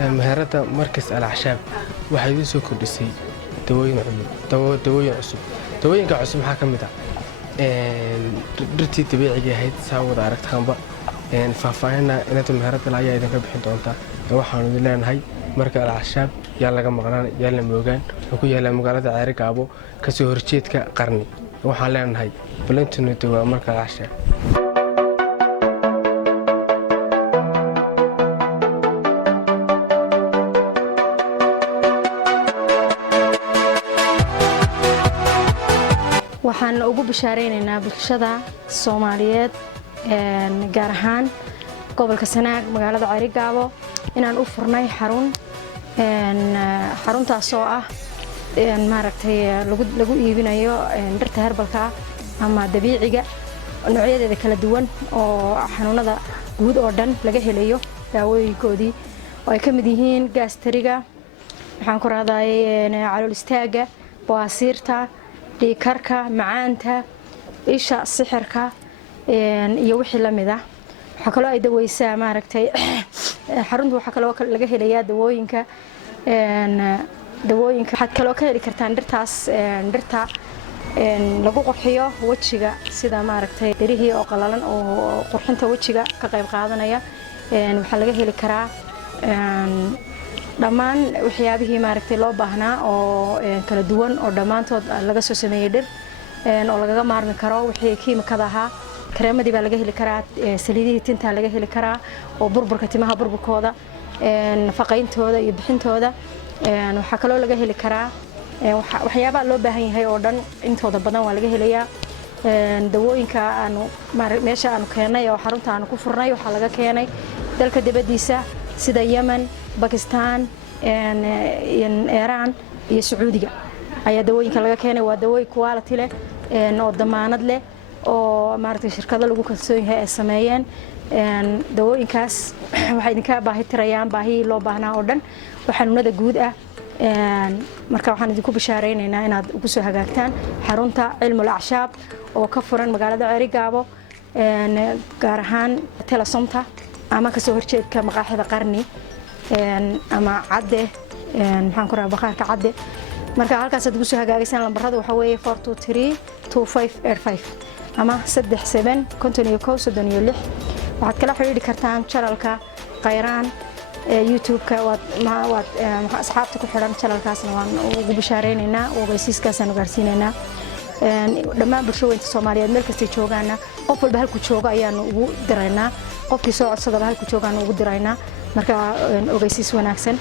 مهارة مركز الأعشاب waxay idin soo kordhisay dawooyin cusub dawooyinka cusub maxaa ka mid ah dhirtii dabiiciga ahayd saa wada aragtaanba faahfaahinna inta meherada ayaa idinka bixin doonta waxaan idin leenahay marka al-Shabaab yaa laga maqnaan yaa la moogaan ku yaala magaalada Ceerigaabo ka soo horjeedka qarni waxaan leenahay balantuna dawaa marka al-Shabaab waxaan ugu bishaareynaa bulshada Soomaaliyeed gaar ahaan gobolka Sanaag magaalada Ceerigaabo inaan u furnay xaruntaas oo ah maaragtay lagu iibinayo dhirta herbalka ama dabiiciga noocyadeeda kala duwan oo xanuunada guud oo dhan laga helayo daawooyinkoodii oo ay ka mid yihiin gastriga waxaan ku raadayay calool istaaga baasiirta dhiigkarka macaanta isha sixirka iyo wixii la mid ah waxa kale ay daweysaa maaragtay xaruntu waxa kale oo laga helayaa dawooyinka waxaad kale oo ka heli kartaan dhirta lagu qurxiyo wajiga sida maaragtay dhirihii oo qalalan oo qurxinta wajiga ka qayb qaadanaya waxa laga heli karaa dhammaan waxyaabihii maaragtay loo baahnaa oo kala duwan oo dhamaantood laga soo sameeyay dhir oo laga maarmi karo wixii kiimikada ahaa kareemadii baa laga heli karaa saliidihii tinta laga heli karaa oo burburka timaha burburkooda nafaqayntooda iyo bixintooda waxa kale oo laga heli karaa waxyaabaha loo baahan yahay oo dhan intooda badan waa laga helayaa dawooyinka aanu meesha aanu keenay oo xarunta aanu ku furnay waxa laga keenay dalka dibadiisa sida Yemen Pakistan Iran iyo Sacuudiga ayaa dawooyinka laga keenay waa dawooyin quality leh oo damaanad leh oo maaragtay shirkado lagu kalsoon yahay ay sameeyeen dawooyinkaas waxay idinka baahi tirayaan baahi loo baahnaa oo dhan xanuunada guud ah marka waxaan idinku bishaareynaa inaad ugu soo hagaagtaan xarunta cilmul acshaab oo ka furan magaalada Ceerigaabo gaar ahaan Telasomta ama ka soo horjeedka maqaaxida qarni ama cadde maxaan ku raabaa bakhaarka cadde marka halkaas aad ugu soo hagaagaysan lambarada waxa weeye 4232585 ama 375136 waxaad kala xiriiri kartaan channelka Qayraan YouTube-ka waad asxaabta ku xiran channelkaasna waan ugu bishaareynaa oo ogeysiiskaasaan gaarsiinayna dhammaan bulshooyinka Soomaaliyeed meel kasta joogaana qof walba halku jooga ayaan ugu diraynaa qofkii soo codsadaba halku joogaan ugu diraynaa marka ogeysiis wanaagsan